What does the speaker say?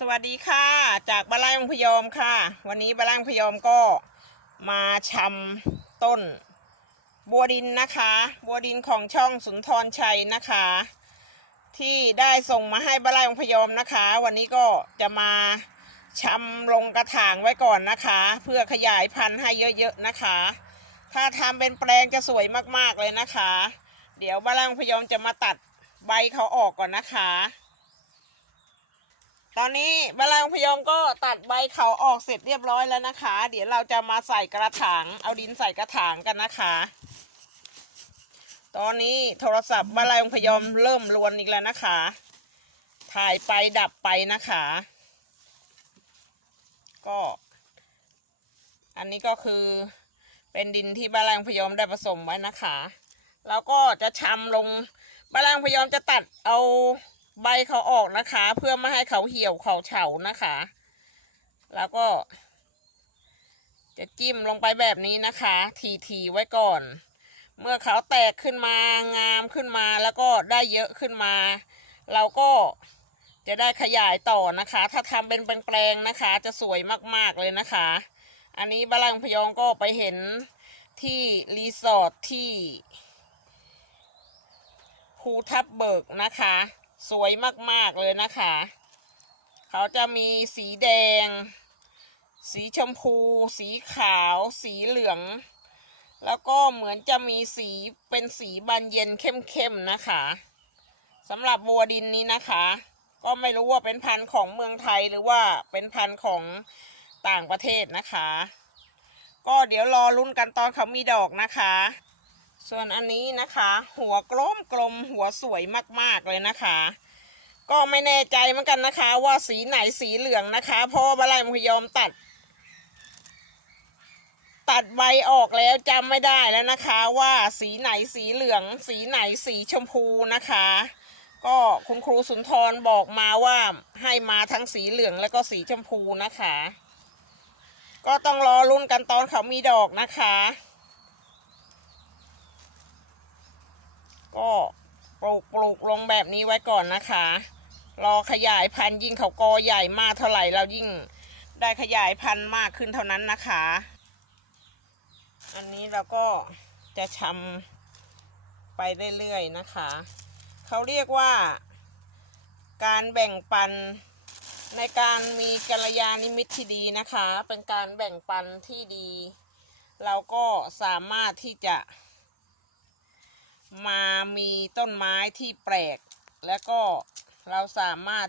สวัสดีค่ะ จากบ้านไร่องพยอมค่ะ วันนี้บ้านไร่องพยอมก็มาชำต้น บัวดินนะคะ บัวดินของช่องสุนทรชัยนะคะ ที่ได้ส่งมาให้บ้านไร่องพยอมนะคะ วันนี้ก็จะมาชำลงกระถางไว้ก่อนนะคะ เพื่อขยายพันธุ์ให้เยอะๆนะคะ ถ้าทำเป็นแปลงจะสวยมากๆเลยนะคะ เดี๋ยวบ้านไร่องพยอมจะมาตัดใบเขาออกก่อนนะคะ ตอนนี้บาลางพยองก็ตัดใบเขาออกเสร็จเรียบร้อยแล้วนะคะ เดี๋ยวเราจะมาใส่กระถาง เอาดินใส่กระถางกันนะคะ ตอนนี้โทรศัพท์บาลางพยอมเริ่มรวนอีกแล้วนะคะ ถ่ายไปดับไปนะคะ ก็ อันนี้ก็คือเป็นดินที่บาลางพยอมได้ผสมไว้นะคะ แล้วก็จะชำลงบาลางพยอมจะตัดเอา ใบเขาออกนะคะ เพื่อไม่ให้เขาเหี่ยวเขาเฉานะคะ แล้วก็ จะจิ้มลงไปแบบนี้นะคะ ทีๆไว้ก่อน เมื่อเขาแตกขึ้นมางามขึ้นมาแล้วก็ได้เยอะขึ้นมา เราก็จะได้ขยายต่อนะคะ ถ้าทำเป็นแปลงนะคะ จะสวยมากๆเลยนะคะ อันนี้บาลังพยองก็ไปเห็นที่รีสอร์ทที่ภูทับเบิกนะคะ สวยมากๆเลยนะคะ เขาจะมีสีแดง สีชมพู สีขาว สีเหลือง แล้วก็เหมือนจะมีสีเป็นสีบานเย็นเข้มๆนะคะสำหรับบัวดินนี้นะคะ ก็ไม่รู้ว่าเป็นพันธุ์ของเมืองไทยหรือว่าเป็นพันธุ์ของต่างประเทศนะคะ ก็เดี๋ยวรอลุ้นกันตอนเขามีดอกนะคะ ส่วนอันนี้นะคะ หัวกลมกลมหัวสวยมากๆเลยนะคะ ก็ไม่แน่ใจเหมือนกันนะคะ ว่าสีไหนสีเหลืองนะคะเพราะว่าบาลายมพยอมตัด ตัดใบออกแล้วจำไม่ได้แล้วนะคะ ว่าสีไหนสีเหลือง สีไหนสีชมพูนะคะ ก็คุณครูสุนทรบอกมาว่าให้มาทั้งสีเหลืองแล้วก็สีชมพูนะคะ ก็ต้องรอรุ่นกันตอนเขามีดอกนะคะ ก็ปลูกปลูกลงแบบนี้ไว้ก่อนนะคะ รอขยายพันธุ์ยิ่งเขากอใหญ่มากเท่าไหร่เรายิ่งได้ขยายพันธุ์มากขึ้นเท่านั้นนะคะ อันนี้เราก็จะชำไปเรื่อยๆนะคะ เขาเรียกว่า การแบ่งปันในการมีกัลยาณมิตรที่ดีนะคะ เป็นการแบ่งปันที่ดี เราก็สามารถที่จะ มามีต้นไม้ที่แปลก แล้วก็เราสามารถ